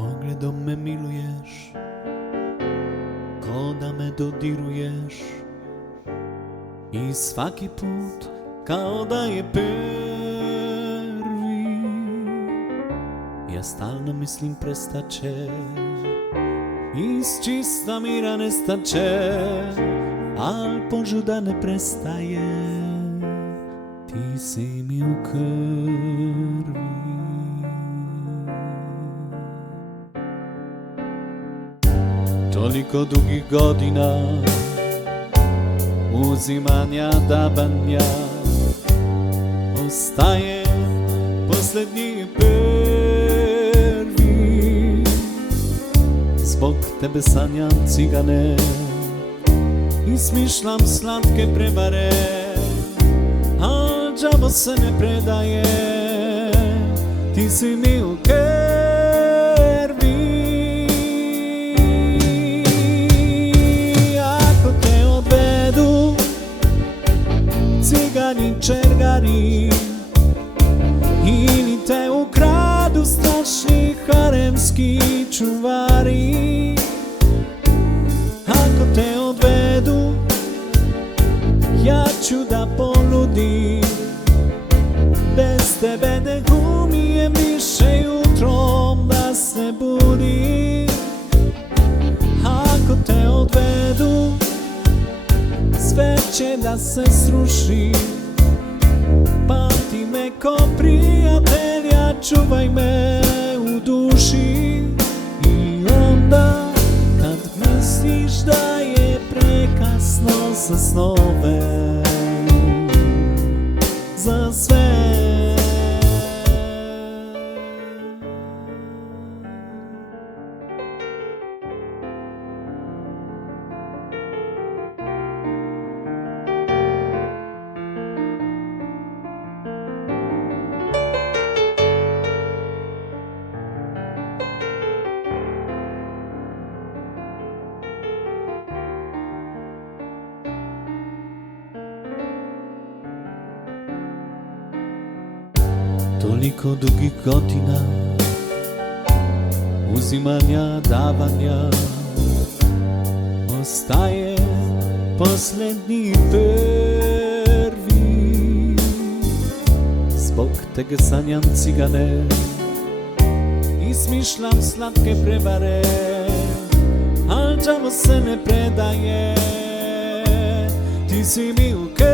Pogledom me miluješ, ko da me dodiruješ, i svaki put kao da je prvi. Ja stalno mislim prestaće, iz čista mira nestaće, al požuda ne prestaje, ti si mi u krvi. Toliko dugih godina uzimanja, davanja, ostaje posljednji prvi. Zbog tebe sanjam cigane i smišljam slatke prevare, a džabo se ne predaje, ti si mi u krvi. Ako te odvedu cigani, čergari, ili te ukradu strašni haremski čuvari, ako te odvedu, ja ću da ponudim, bez tebe ne umijem više jutrom da se budim. Ako te odvedu, sve će da se sruši, pamti me ko prijatelja, čuvaj me u duši. I onda kad misliš da je prekasno za snove, za sve, toliko dugih godina uzimanja, davanja, ostaje posljednji prvi. Zbog tebe sanjam cigane i smišljam slatke prevare, al džavo se ne predaje, ti si mi u krvi.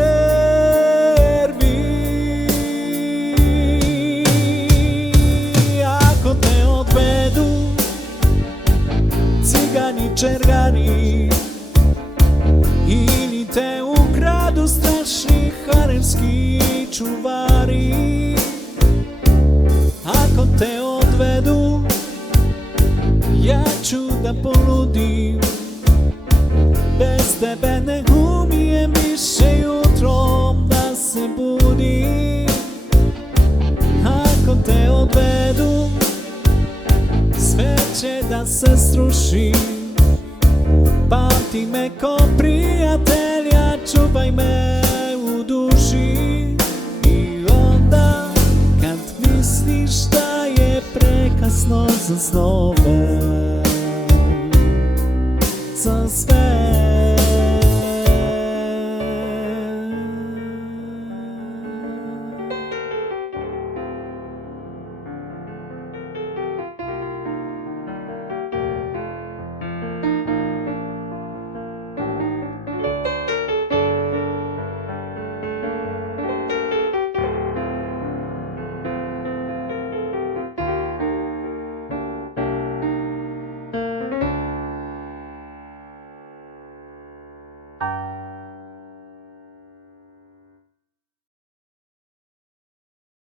Ako te odvedu cigani, čergari, ili te ukradu strašni haremski čuvari, ako te odvedu, ja ću da ponudim, bez tebe ne umijem više jutrom da se budim. Ako te odvedu, sve će da se sruši, pamti me ko prijatelja, čuvaj me u duši. I onda kad misliš da je prekasno za snove, za sve,